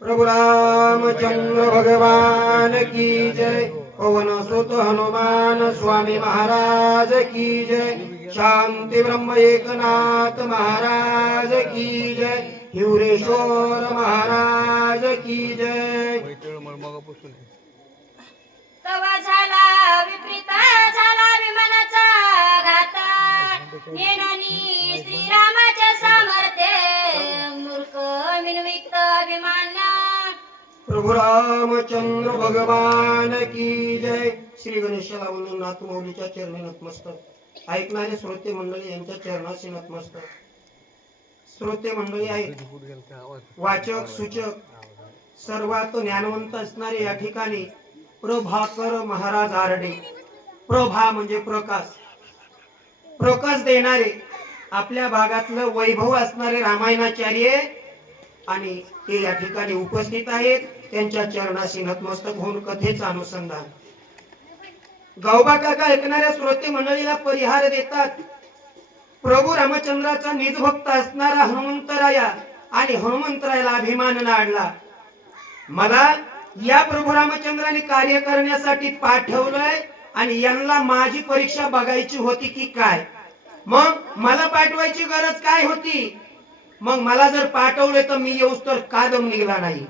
प्रभु रामचंद्र भगवान की जय। पवन सुत हनुमान स्वामी महाराज की जय। शांति ब्रह्म एकनाथ महाराज की जय। हिवरेश्वर महाराज की जय। तवा झाला विपरीत झाला विमानाचा घात येणानी श्रीरामाच्या सामर्थ्य मूर्ख मिनविक्त अभिमान। प्रभु रामचंद्र भगवान की जय। श्री गणेशाला वंदन नाथ मौलीच्या चरणी नतमस्तक। ऐकणारे श्रोते मंडळी यांच्या चरणाशी नतमस्तक। श्रोते मंडळी आहेत, वाचक सूचक सर्वात ज्ञानवंत असणारे या ठिकाणी प्रभाकर महाराज आरडे। प्रभा म्हणजे प्रकाश, प्रकाश देणारे, आपल्या भागातलं वैभव असणारे रामायणाचार्य आणि ते या ठिकाणी उपस्थित आहेत। त्यांच्या चरणाशी नतमस्तक होऊन कथेचं अनुसंधान गावबा काका ऐकणाऱ्या श्रोते मंडळीला परिहार देतात। प्रभू रामचंद्राचा निज भक्त असणारा हनुमंतराया आणि हनुमंतरायाला अभिमान नाडला। मला या प्रभू रामचंद्राने कार्य करण्यासाठी पाठवलंय आणि यांना माझी परीक्षा बघायची होती की काय, मग मला पाठवायची गरज काय होती? मग मला जर पाठवले तर मी येऊस तर कादम निघला नाही।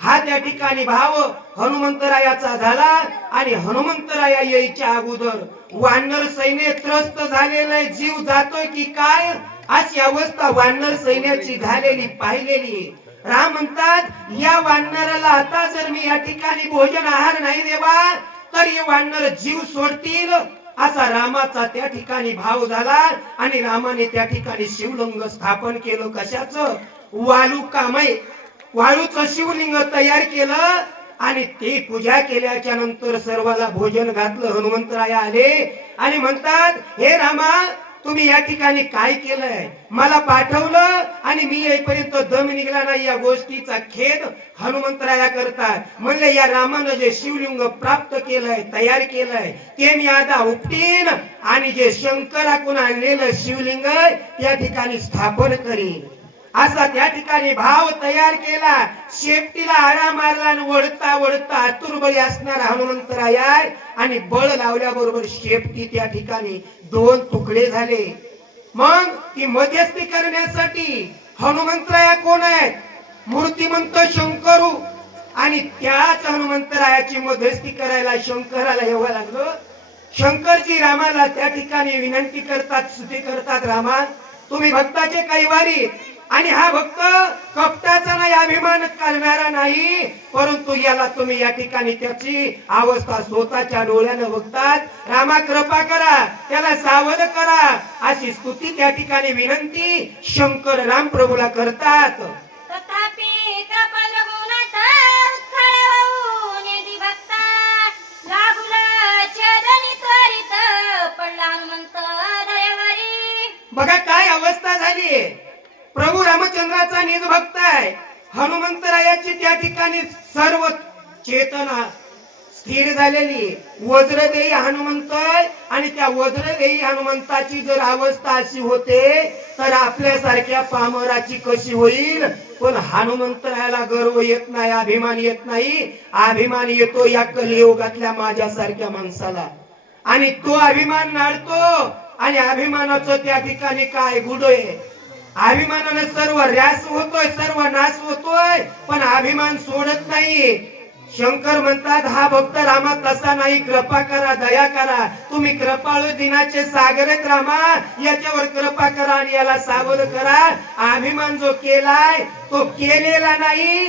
हा त्या ठिकाणी भाव हनुमंतरायाचा झाला आणि हनुमंतराया यायच्या अगोदर वानर सैन्य त्रस्त झालेलं, जीव जातोय की काय अशी अवस्था वानर सैन्याची झालेली पाहिलेली। राम म्हणतात, या वानराला आता जर मी या ठिकाणी भोजन आहार नाही देवा तर हे वानर जीव सोडतील, असा रामाचा त्या ठिकाणी भाव झाला। आणि रामाने त्या ठिकाणी शिवलिंग स्थापन केलं। कशाचं? वालुकामय वाळूचं शिवलिंग तयार केलं आणि ते पूजा केल्याच्या नंतर सर्वाला भोजन घातलं। हनुमंतराया आले आणि म्हणतात, हे रामा तुम्ही या ठिकाणी काय केलंय? मला पाठवलं आणि मी येईपर्यंत दम निघला नाही, या गोष्टीचा खेद हनुमंतराया करतात। म्हणजे या रामानं जे शिवलिंग प्राप्त केलंय, तयार केलंय, ते मी आता उपटीन आणि जे शंकराकडून आणलेलं शिवलिंग त्या ठिकाणी स्थापन करीन, असा त्या ठिकाणी भाव तयार केला। शेपटीला आळा मारला आणि वळता वळता आतुरबळी असणारा हनुमंतराया आणि बळ लावल्याबरोबर शेपटी त्या ठिकाणी दोन तुकडे झाले। मग ती मध्यस्थी करण्यासाठी हनुमंतराया कोण आहे? मूर्तिमंत शंकरू। आणि त्याच हनुमंतरायाची मध्यस्थी करायला शंकराला यावं लागलं। शंकरजी रामाला त्या ठिकाणी विनंती करतात, स्तुती करतात, रामा तुम्ही भक्ताचे कैवारी आणि हा भक्त कपटाचा नाही, अभिमान करणारा नाही, परंतु याला तुम्ही या ठिकाणी त्याची अवस्था स्वतःच्या डोळ्यानं बघतात। रामा कृपा करा, त्याला सावध करा, अशी स्तुती त्या ठिकाणी विनंती शंकर राम प्रभूला करतात। तथापि कृपा रघुनाथ उत्खळवून यदि भक्ता लागुला छेदनी त्वरित पडला हनुमंत दरेवरी। बघा काय अवस्था झाली। प्रभू रामचंद्राचा निज भक्त आहे, हनुमंतरायाची त्या ठिकाणी सर्व चेतना स्थिर झालेली। वज्रदेही हनुमंत आणि त्या वज्रदेही हनुमंताची जर अवस्था अशी होते तर आपल्यासारख्या पामराची कशी होईल? पण हनुमंतरायाला गर्व येत नाही, अभिमान येत नाही। अभिमान येतो या कलियुगातल्या माझ्यासारख्या माणसाला, आणि तो अभिमान नाडतो आणि अभिमानाचं त्या ठिकाणी काय गुडोय? अभिमानाने सर्व ऱ्यास होतोय, सर्व नाश होतोय, पण अभिमान सोडत नाही। शंकर म्हणतात, हा भक्त रामा तसा नाही, कृपा करा, दया करा, तुम्ही कृपाळू दिनाचे सागरक रामा, याच्यावर कृपा करा आणि याला सावध करा। अभिमान जो केलाय तो केलेला नाही,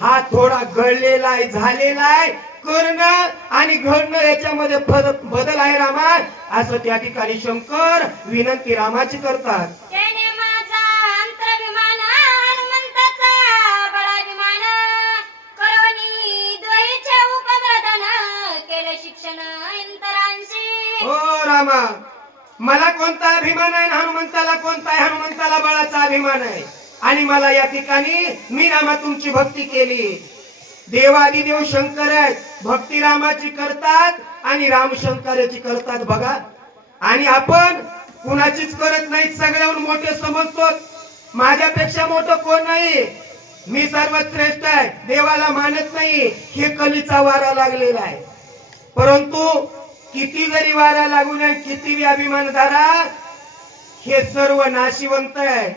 हा थोडा घडलेला आहे, झालेला आहे। करणं आणि घडणं याच्यामध्ये बदल आहे रामा, असं त्या ठिकाणी शंकर विनंती रामाची करतात। रामा मला कोणता अभिमान आहे? हनुमंताला कोणता आहे? हनुमंताला बळाचा अभिमान आहे। आणि मला या ठिकाणी मी रामा तुमची भक्ती केली, देवादिदेव शंकर आहेत, भक्ती रामाची करतात आणि रामशंकराची करतात बघा. आणि आपण कुणाचीच करत नाही, सगळ्याहून मोठे समजतो. माझ्यापेक्षा मोठं कोण नाही, मी सर्वात श्रेष्ठ आहे, देवाला मानत नाही, हे कलीचा वारा लागलेला आहे. परंतु किती जरी वारा लागू नये, किती अभिमान धरा, हे सर्व नाशिवंत आहे.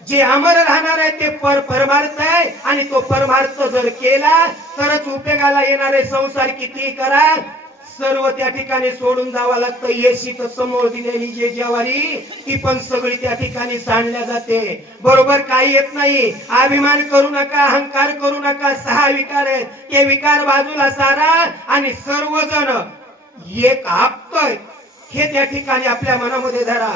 जे अमर राहणार आहे ते परमार्थ आहे, आणि तो परमार्थ जर केला तरच उपयोगाला येणारे. संसार किती करा, सर्व त्या ठिकाणी सोडून जावं लागतं. येशी तर समोर दिलेली जे ज्वारी, ती पण सगळी त्या ठिकाणी सांडल्या जाते. बरोबर काही येत नाही. अभिमान करू नका, अहंकार करू नका. 6 विकार आहेत, ते विकार बाजूला सारा आणि सर्वजण एक आपतोय हे त्या ठिकाणी आपल्या मनामध्ये धरा.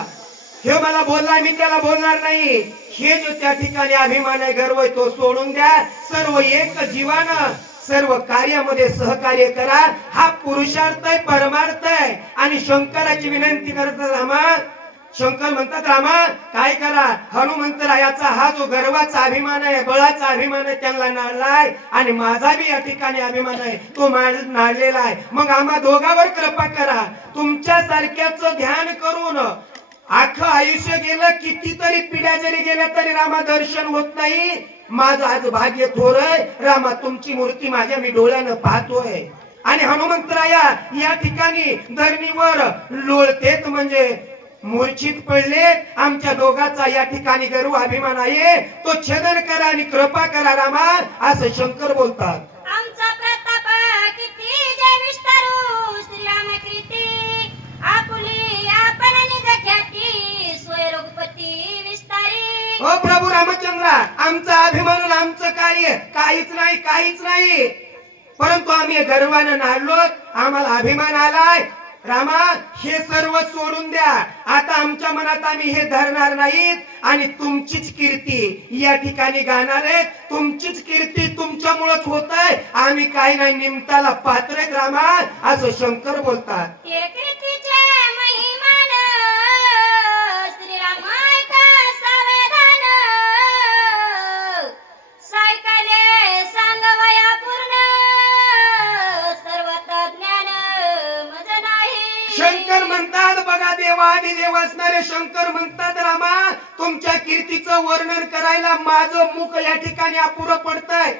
हे मला बोलला, मी त्याला बोलणार नाही, हे जो त्या ठिकाणी अभिमान आहे, गर्व आहे, तो सोडून द्या. सर्व एक जीवानं सर्व कार्यामध्ये सहकार्य करा. हा पुरुषार्थ आहे, परमार्थ आहे. आणि शंकराची विनंती करतात, रामा, शंकर म्हणतात, रामा काय करा, हनुमंतरायाचा हा जो गर्वाचा अभिमान आहे, बळाचा अभिमान आहे, त्यांना नाळलाय, आणि माझा बी या ठिकाणी अभिमान आहे, तो नाळलेला आहे. मग आम्हा दोघांवर कृपा करा. तुमच्या सारख्याचं ध्यान करून अख्खं आयुष्य गेलं, कितीतरी पिढ्या जरी गेल्या तरी रामा दर्शन होत नाही. माझं आज भाग्य थोरय रामा, तुमची मूर्ती माझ्या मी डोळ्यानं पाहतोय. आणि हनुमंतराया या ठिकाणी धरणीवर लोळतेत, म्हणजे मूर्छित पडले. आमच्या दोघाचा या ठिकाणी गर्व अभिमान आहे, तो छेदन करा आणि कृपा करा रामा, असं शंकर बोलतात. आमचा प्रताप किती जय विस्तारू, श्रीराम कीर्ती आपुली आपण निज ख्याती, स्वय रघुपती विस्तारी. ओ प्रभू रामचंद्र, आमचा अभिमान आणि आमचं कार्य काहीच नाही, काहीच नाही. परंतु आम्ही गर्वानं नाडलो, आम्हाला अभिमान आलाय. रामा हे सर्व सोडून द्या. आता आमच्या मनात आम्ही हे धरणार नाहीत, आणि तुमचीच कीर्ती या ठिकाणी गाणार आहे. तुमचीच कीर्ती तुमच्यामुळेच होत आहे, आम्ही काही नाही निमताला पात्र आहेत रामा, असं शंकर बोलतात. ते कीर्तीचे महिमान श्रीरामाय का सावधान, सायकले सांगवया पूर्ण, सर्वत ज्ञान मज नाही. शंकर म्हणतात, बघा देवादी देव असणारे शंकर म्हणतात, रामा तुमच्या कीर्तीचं वर्णन करायला माझं मुख या ठिकाणी अपुरं पडतंय.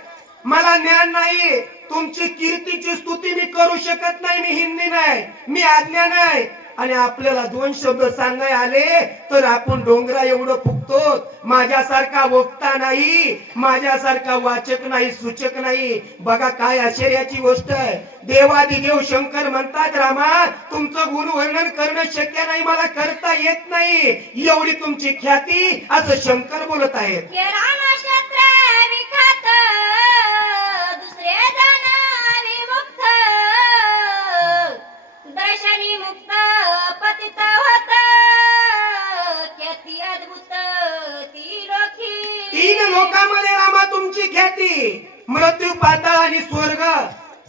मला ज्ञान नाही, तुमची कीर्तीची स्तुती मी करू शकत नाही. मी हिंदी नाही, मी अज्ञान आहे. आणि आपल्याला 2 शब्द सांगाय आले तर आपण डोंगरा एवढं फुकतो. माझ्यासारखा वक्ता नाही, माझ्यासारखा वाचक नाही, सूचक नाही. बघा काय आश्चर्याची गोष्ट आहे. देवादिदेव शंकर म्हणतात, रामा तुमचं गुण वर्णन करणं शक्य नाही, मला करता येत नाही, एवढी तुमची ख्याती, असं शंकर बोलत आहेत. हे रामक्षेत्र विख्यात, दुसरे जण विमुक्त, दर्शनी मुक्त पतित होत, ख्याती अद्भुत ती लोकी. 3 लोकांमध्ये रामा तुमची ख्याती, मृत्यू, पाताळ आणि स्वर्ग,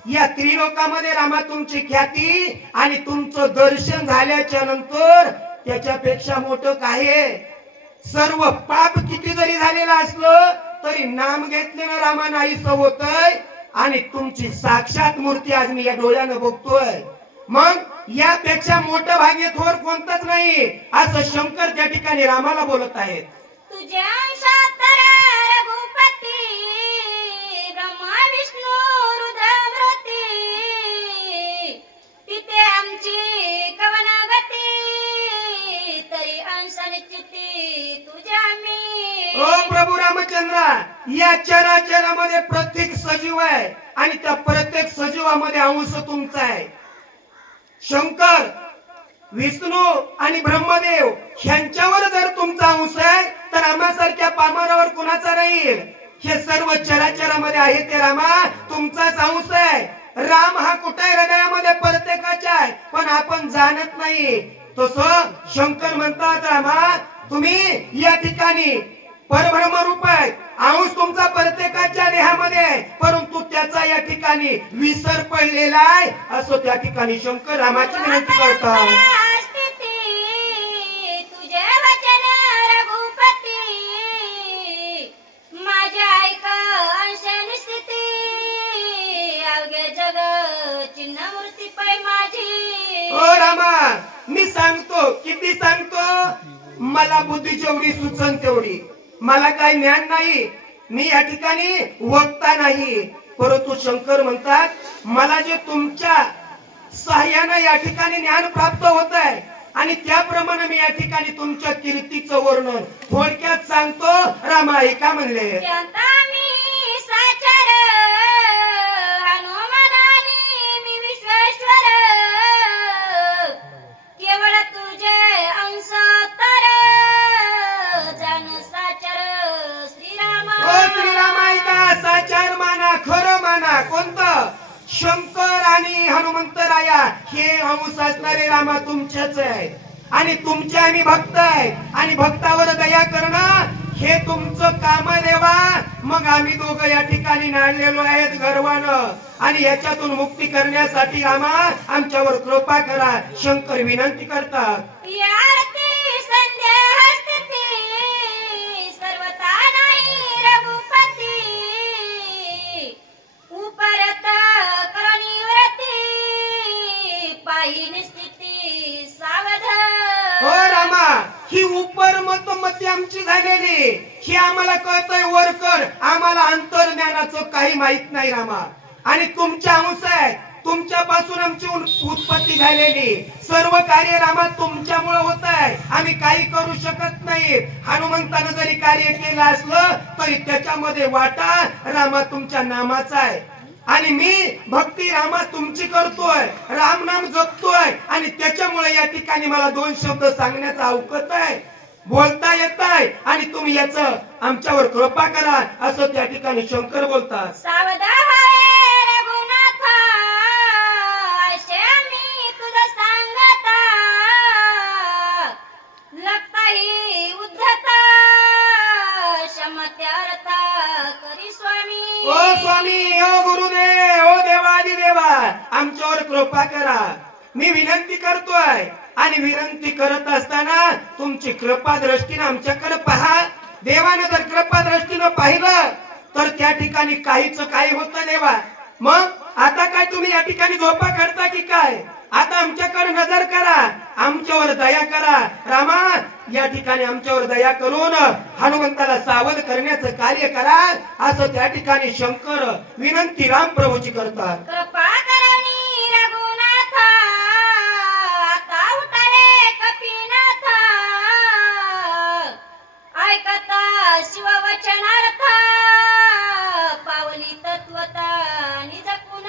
या त्रिलोकामध्ये रामा तुमची ख्याती. आणि तुमचं दर्शन झाल्याच्या नंतर त्याच्यापेक्षा मोठं काय आहे? सर्व पाप किती जरी झालेलं असलं तरी नाम घेतलेलं रामा नाहीसं होतंय. आणि तुमची साक्षात मूर्ती आज मी या डोळ्यानं बघतोय. मग यापेक्षा मोठं भाग्य थोर कोणतंच नाही, असं शंकर त्या ठिकाणी रामाला बोलत आहेत. तुझ्या अंशात रघुपती, ब्रह्मा विष्णू रुद्र मृती, तिथे आमची कवन गती, तरी अंश निश्चिती तुझ्या मी. ओ प्रभू रामचंद्र, या चराचरामध्ये प्रत्येक सजीव आहे, आणि त्या प्रत्येक सजीवामध्ये अंश तुमचा आहे. शंकर, विष्णू आणि ब्रह्मदेव ह्यांच्यावर जर तुमचा अंश आहे तर आम्हासारख्या पामरावर कुणाचा राहील? हे सर्व चराचरामध्ये आहे ते रामा तुमचाच अंश आहे. राम हा कुठे हृदयामध्ये प्रत्येकाच्या आहे, पण आपण जाणत नाही. तसं शंकर म्हणतात, रामा तुम्ही या ठिकाणी परब्रह्म रूप आहे, अंश तुमचा प्रत्येकाच्या देहामध्ये आहे, परंतु त्याचा या ठिकाणी विसर पडलेला आहे, असं त्या ठिकाणी शंकर रामाची विनंती करतात. तुझे वचन रघुपती, माझ्या ऐक अंश निश्चिती, किती सांगतो मला बुद्धी जेवढी सुचन तेवढी, मला काय ज्ञान नाही, मी या ठिकाणी वक्ता नाही. परंतु शंकर म्हणतात मला जे तुमच्या सहाय्याने या ठिकाणी ज्ञान प्राप्त होत आहे आणि त्याप्रमाणे मी या ठिकाणी तुमच्या कीर्तीचं वर्णन थोडक्यात सांगतो. रामा ऐका म्हणले. त्यांता मी साचर हनुमानानी मी विश्वेश्वर, केवळ तुझे अंश तर जाण साचर श्रीराम. ओ श्रीराम ऐका, साचार माना, खरं माना. कोणतं? शंकर आणि हनुमंतराया हे अंश असणारे रामा तुमचेच आहे आणि तुमचे आम्ही भक्त आहे आणि भक्तावर दया करणं हे तुमचं काम देवा. मग आम्ही दोघं या ठिकाणी नाडलेलो आहेत गर्वानं आणि याच्यातून मुक्ती करण्यासाठी रामा आमच्यावर कृपा करा. शंकर विनंती करतात. आरती संध्या स्थिती सर्वता नाही रघुपती, उपरत करणी व्रती पाहि निश्चिती सावध. हो रामा, ही उपर मती आमची झालेली, ही आम्हाला कळतंय वरकर, आम्हाला अंतर्ज्ञानाचं काही माहित नाही रामा. आणि तुमच्या अंश आहे, तुमच्यापासून आमची उत्पत्ती झालेली, सर्व कार्य रामा तुमच्यामुळे होत आहे, आम्ही काही करू शकत नाही. हनुमंतानं जरी कार्य केलं असलं तरी त्याच्यामध्ये वाटा रामा तुमच्या नामाचा आहे आणि मी भक्ती रामा तुमची करतोय, राम नाम जपतोय आणि त्याच्यामुळे या ठिकाणी मला दोन शब्द सांगण्याचा अवकत आहे, बोलता येत आहे आणि तुम्ही याच आमच्यावर कृपा करा असं त्या ठिकाणी शंकर बोलतात. सावध होय रघुनाथा, असे मी तुझं सांगता, लगताही उद्धता क्षमत्यार्था करी स्वामी. ओ स्वामी, ओ गुरुदेव, ओ देवादी देवा, आमच्यावर कृपा करा. मी विनंती करतोय आणि विनंती करत असताना तुमची कृपा दृष्टीने आमच्याकडे पहा. देवाने जर कृपा दृष्टीने पाहिलं तर त्या ठिकाणी काहीच काही होत देवा. मग आता काय तुम्ही या ठिकाणी झोपा करता की काय? आता आमच्याकडे नजर करा, आमच्यावर दया करा रामा. या ठिकाणी आमच्यावर दया करून हनुमंताला सावध करण्याचं कार्य करा असं त्या ठिकाणी शंकर विनंती राम प्रभूची करतात. कृपा करणी रघुनाथा, आता उठावे कपिनाथ, ऐकता शिववचनार्थ पावली तत्वता निजपुन.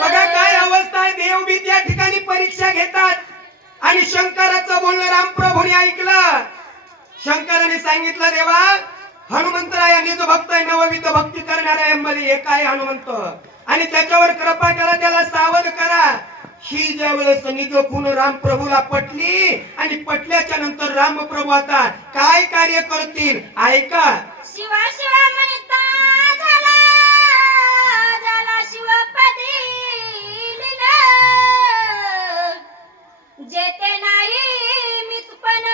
बघा काय अवस्था आहे. देव बी त्या ठिकाणी परीक्षा घेतात आणि शंकराचं बोलणं रामप्रभूने ऐकलं. शंकराने सांगितलं देवा हनुमंतराया निज भक्त आहे, नवविध भक्ती करणाऱ्या यामध्ये एक आहे हनुमंत आणि त्याच्यावर कृपा करा, त्याला सावध करा. ही ज्या वेळेस निज खून रामप्रभूला पटली आणि पटल्याच्या नंतर रामप्रभू आता काय कार्य करतील ऐका. शिवा शिवा म्हणता झाला, झाला शिवपदी लीन, जेते नाही मितपण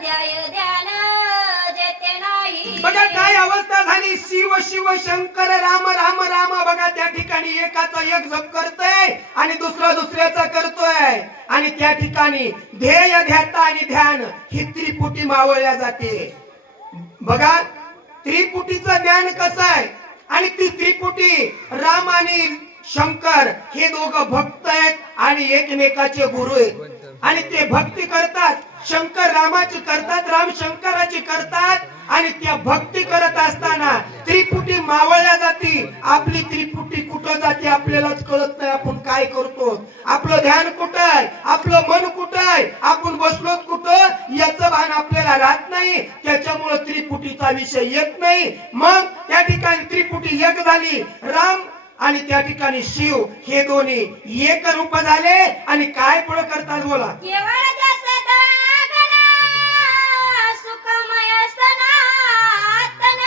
ध्याय ध्यान, जेते नाही. बघा काय अवस्था झाली. शिव शिव शंकर राम राम राम. बघा त्या ठिकाणी एकाचा एक जप करतोय आणि दुसरा दुसऱ्याचा करतोय आणि त्या ठिकाणी ध्येय ध्याता आणि ध्यान ही त्रिपुटी मावळल्या जाते. बघा त्रिपुटीचं ज्ञान कसं आहे आणि ती त्रिपुटी राम आणि शंकर हे दोघं भक्त आहेत आणि एकमेकाचे गुरु आहेत आणि ते भक्ती करतात. शंकर रामाची करतात, राम शंकराची करतात आणि त्या भक्ती करत असताना त्रिपुटी मावळल्या जाती. आपली त्रिपुटी कुठं जाते आपल्यालाच कळत नाही. आपण काय करतो, आपलं ध्यान कुठं आहे, आपलं मन कुठं आहे, आपण बसलो कुठं याचं भान आपल्याला राहत नाही. त्याच्यामुळे त्रिपुटीचा विषय येत नाही. मग त्या ठिकाणी त्रिपुटी एक झाली, राम आणि त्या ठिकाणी शिव हे दोन्ही एक रूप झाले आणि काय पुढे करतात बोला. केवळ जसदा गणा सुखमय सनातन,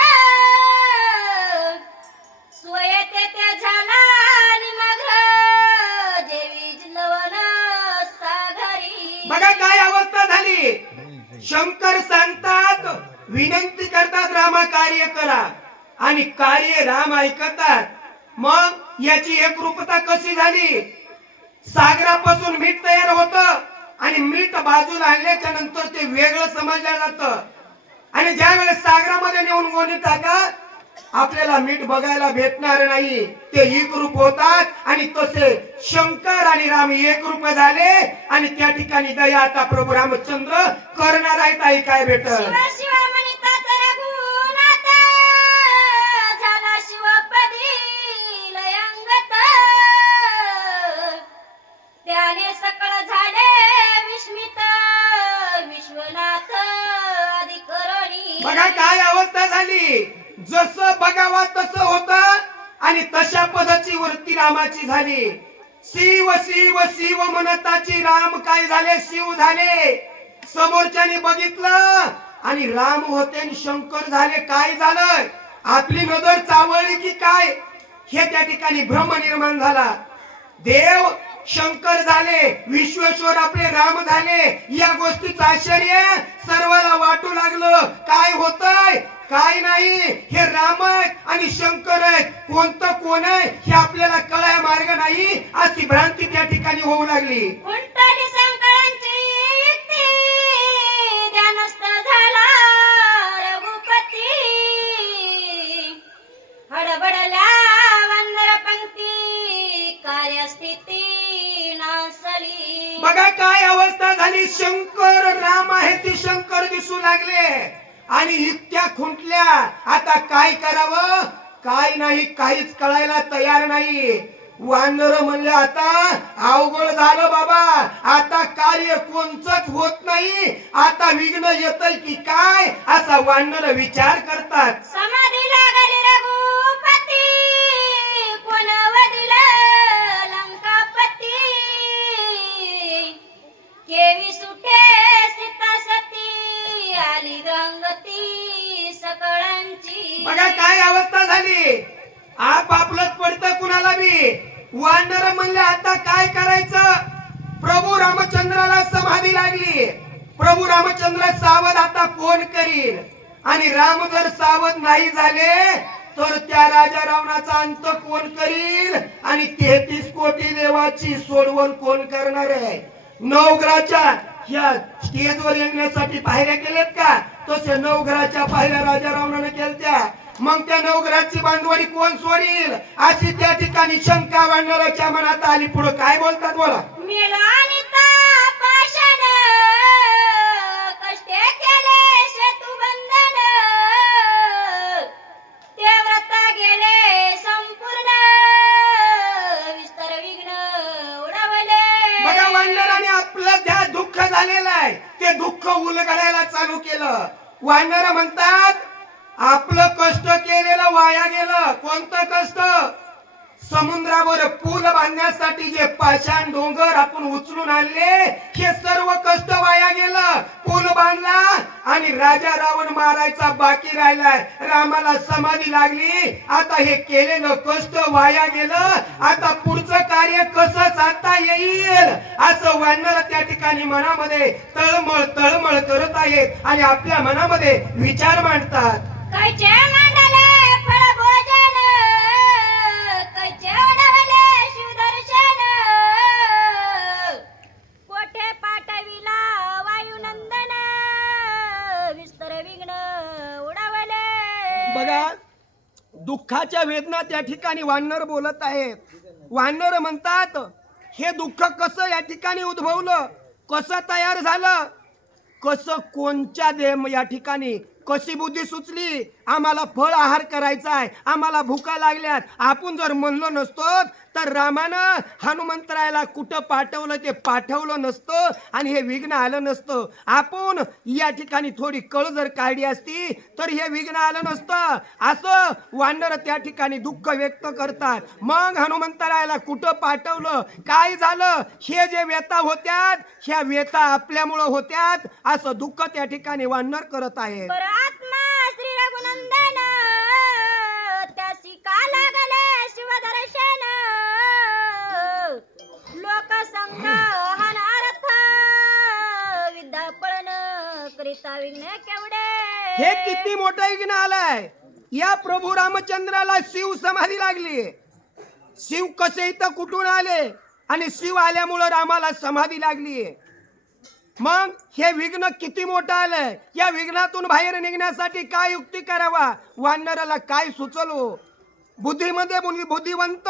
स्वयते ते झाला निमग्न, जेवी लवण सागरी. बघा काय अवस्था झाली. शंकर सांगतात, विनंती करतात रामा कार्य करा आणि कार्य राम ऐकतात. मग याची एक रूपता कशी झाली. सागरापासून मीठ तयार होत आणि मीठ बाजूला आणल्याच्या नंतर ते वेगळं समजलं जातं. आणि ज्या वेळेस सागरामध्ये नेऊन गोणी टाका, आपल्याला मीठ बघायला भेटणार नाही. ते एकरूप होतात आणि तसे शंकर आणि राम एकरूप झाले. आणि त्या ठिकाणी दया आता प्रभू रामचंद्र करणार आहेत. आई काय भेटत शिव शिव म्हणिताच रघुनाथ झाला शिवपदी लयंगत त्याने सकळ झाले विस्मित विश्वनाथ अधिकरणी. बघा काय अवस्था झाली. जसं बघावा तसं होत आणि तशा पदाची वृत्ती रामाची झाली. शिव शिव शिव म्हणताची राम काय झाले, शिव झाले. समोरच्याने बघितलं आणि राम होते आणि शंकर झाले. काय झालं, आपली नजर चावळली की काय, हे त्या ठिकाणी भ्रम निर्माण झाला. देव शंकर झाले, विश्वेश्वर आपले राम झाले. या गोष्टीचं आश्चर्य सर्वाला वाटू लागलं. काय होतंय काय नाही, हे राम आहेत आणि शंकर आहेत, कोणतं कोण आहे हे आपल्याला कळाय मार्ग नाही. अशी भ्रांती त्या ठिकाणी होऊ लागली. उंटाटी संकळांची युक्ती ध्यानस्थ झाला रघुपती हडबडल्या वंदर पंक्ती कार्यस्थिती नासली. बघा काय अवस्था झाली. शंकर राम आहे ते शंकर दिसू लागले आणि युक्त्या खुंटल्या. आता काय करावं काय नाही काहीच कळायला तयार नाही. वानर म्हणले आता अवघड झालं बाबा, आता कार्य कोणचंच होत नाही, आता विघ्न येतंय की काय, असा वानर विचार करतात. समाधी लागली रघुपती कोण वदिलं लंकापती केवी सुटे सीता सती आली गंगती सकळांची. बघा काय अवस्था झाली. आपलंच पडतं कुणाला बी. वानर म्हणले आता काय करायचं. प्रभू रामचंद्राला समाधी लागली. प्रभू रामचंद्र सावध आता कोण करील. आणि राम जर सावध नाही झाले तर त्या राजा रावणाचा अंत कोण करील आणि 33 कोटी देवाची सोडवण कोण करणार आहे. नवग्रहाच्या या स्टेजवर येण्यासाठी पायऱ्या केल्यात का, तसे नवग्रहाच्या पायऱ्या राजा रावणाने केलत्या. मग त्या नवग्रहाची बांधवडी कोण सोडील अशी त्या ठिकाणी शंका वानराच्या मनात आली. पुढे काय बोलतात बोला. मेलो आणि तापाशान कष्टे केले सेतुबंधन ते व्रत गेले संपूर्ण विस्तर विघ्न उडवले. बघा वानराने आपलं त्या दुःख झालेलं आहे ते दुःख उलगडायला चालू केलं. वानर म्हणतात आपलं कष्ट केलेलं वाया गेलं. कोणतं कष्ट. समुद्रावर पूल बांधण्यासाठी जे पाषाण डोंगर आपण उचलून आणले हे सर्व कष्ट वाया गेलं. पूल बांधला आणि राजा रावण मारायचा बाकी राहिलाय. रामाला समाधी लागली. आता हे केलेलं कष्ट वाया गेलं. आता पुढचं कार्य कसं साधता येईल असं वानर त्या ठिकाणी मनामध्ये तळमळ तळमळ करत आहेत आणि आपल्या मनामध्ये विचार मांडतात. कैचे मांडले फळ भोजन कैचे उडवले शिवदर्शन कोठे पाठविला वायुनंदन विस्तर विघ्न उडवले. बघा दुःखाच्या वेदना त्या ठिकाणी वानर बोलत आहेत. वानर म्हणतात हे दुःख कसं या ठिकाणी उद्भवलं, कसं तयार झालं, कसं कोणच्या या ठिकाणी कशी बुद्धी सुचली. आम्हाला फळ आहार करायचा आहे, आम्हाला भुका लागल्यात. आपण जर म्हणलो नसतो तर रामानं हनुमंतरायाला कुठं पाठवलं ते पाठवलं नसतं आणि हे विघ्न आलं नसतं. आपण या ठिकाणी थोडी कळ जर काढली असती तर हे विघ्न आलं नसतं. असं वानर त्या ठिकाणी दुःख व्यक्त करतात. मग हनुमंतरायाला कुठं पाठवलं, काय झालं, हे जे व्यथा होत्यात ह्या व्यथा आपल्यामुळं होत्यात असं दुःख त्या ठिकाणी वानर करत आहेत. आत्मा श्री रघुनंदन त्यासी का लागले शिवदर्शन लोकसंग हानार्थ विद्या पळण करिता विघ्न केवढे. हे किती मोठं विघ्न आलंय. या प्रभू रामचंद्राला शिव समाधी लागली. शिव कसे इथं कुठून आले आणि शिव आल्यामुळं रामाला समाधी लागली. मग हे विघ्न किती मोठं आलंय, या विघ्नातून बाहेर निघण्यासाठी काय युक्ती करावा, वानराला काय सुचलो. बुद्धीमध्ये बुद्धिवंत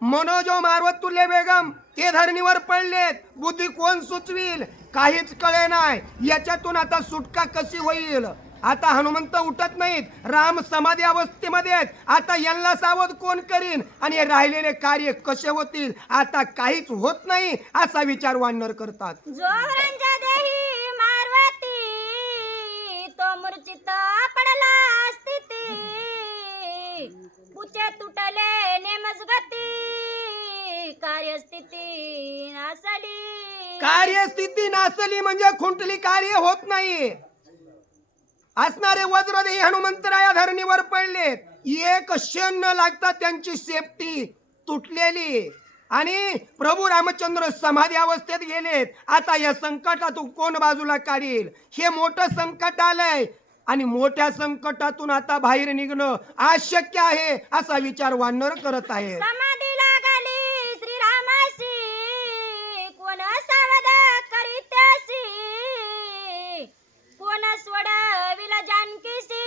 मनोजो मारवत तुल्य बेगम ते धरणीवर पडलेत. बुद्धी कोण सुचविल काहीच कळे नाही. याच्यातून आता सुटका कशी होईल. आता हनुमंत उठत नाहीत, राम समाधी अवस्थेमध्ये आहेत. आता यांना सावध कोण करीन आणि हे राहिलेले कार्य कसे होतील. आता काहीच होत नाही असा विचार वानर करतात. जोरांच्या देही मारवती तो मूर्छित पडला स्थिती पुचे तुटले नेमजगती कार्यस्थिती नासली. कार्यस्थिती नासली म्हणजे खुंटली, कार्य होत नाही. असणारे वज्रदेही हनुमंतराया धरणीवर पडलेत. एक क्षण न लागता त्यांची सेफ्टी तुटलेली आणि प्रभू रामचंद्र समाधी अवस्थेत गेलेत. आता या संकटातून कोण बाजूला काढील. हे मोठं संकट आलंय आणि मोठ्या संकटातून आता बाहेर निघणं अशक्य आहे असा विचार वानर करत आहे. समाधी लागली श्रीरामासी कोण सावध करीत्यासी कोण सोडविल जानकीसी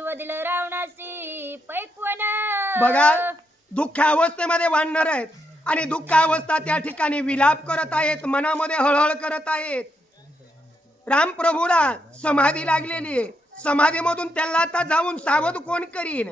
वदिल रावणासी पै कोण. बघा, दुःख अवस्थेमध्ये वानर आहेत आणि दुःख अवस्था त्या ठिकाणी विलाप करत आहेत, मनामध्ये हळहळ करत आहेत. रामप्रभूला समाधी लागलेली आहे. समाधीमधून त्यांना आता जाऊन सावध कोण करीन,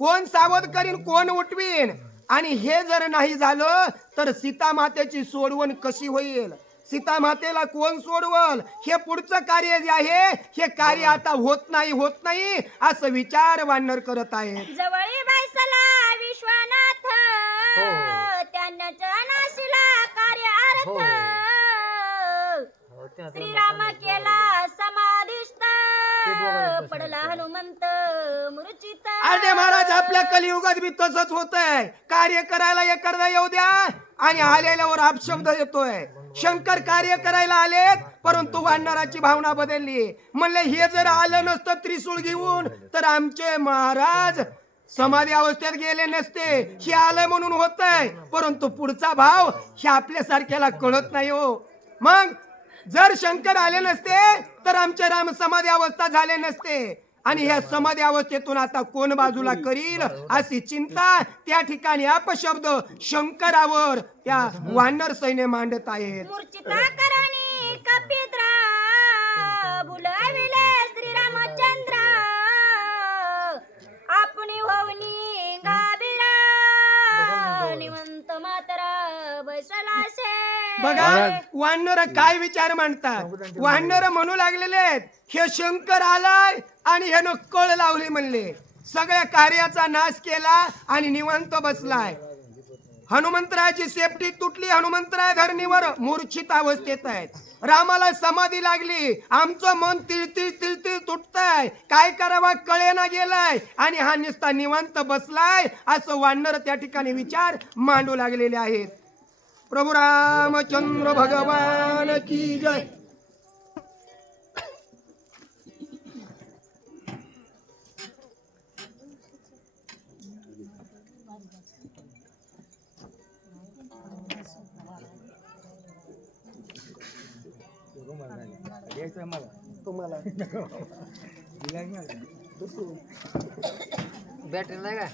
कोण सावध करीन, कोण उठवीन. आणि हे जर नाही झालं तर सीता मातेची सोडवण कशी होईल. सीता मातेला कोण सोडवल. हे पुढचं कार्य जे आहे हे कार्य आता होत नाही असं विचार वानर करत आहे. जवळी बैसला विश्वनाथ त्यांनाच नाशिला कार्य अर्थ श्रीराम केला समाधिस्थ पडला हनुमंत मूर्छित. अरे महाराज, आपल्या कलियुगात बी तसंच होतंय. कार्य करायला एखादा येऊ द्या आणि आलेल्यावर अपशब्द येतोय. शंकर कार्य करायला आलेत परंतु वानराची भावना बदलली. म्हणले हे जर आलं नसतं त्रिशूळ घेऊन तर आमचे महाराज समाधी अवस्थेत गेले नसते. हे आलं म्हणून होतंय परंतु पुढचा भाव हे आपल्यासारख्याला कळत नाही हो. मग जर शंकर आले नसते तर आमचे राम समाधी अवस्था झाले नसते. आणि ह्या समाधी अवस्थेतून आता कोण बाजूला करील अशी चिंता त्या ठिकाणी अपशब्द शंकरावर त्या वानर सैन्य मांडत आहेत. मूर्छिता करणी कपिद्रा बुलाविले श्रीरामचंद्र आपणी होवनी गाभिरा निवंत मातरा बैसलासे. बघा, वानर काय विचार मांडतात. वानर म्हणू लागलेले आहेत हे शंकर आलाय आणि ह्यानं कळ लावली म्हणले. सगळ्या कार्याचा नाश केला आणि निवांत बसलाय. हनुमंतरायाची सेफ्टी तुटली. हनुमंतराय धरणीवर मूर्छित अवस्थेत आहेत. रामाला समाधी लागली. आमचं मन तिळतिळ तिळतिळ तुटतंय. काय करावा कळेना गेलाय आणि हा निस्ता निवांत बसलाय असं वानर त्या ठिकाणी विचार मांडू लागलेले आहेत. प्रभू रामचंद्र भगवान की जय. बॅटरी नाही का?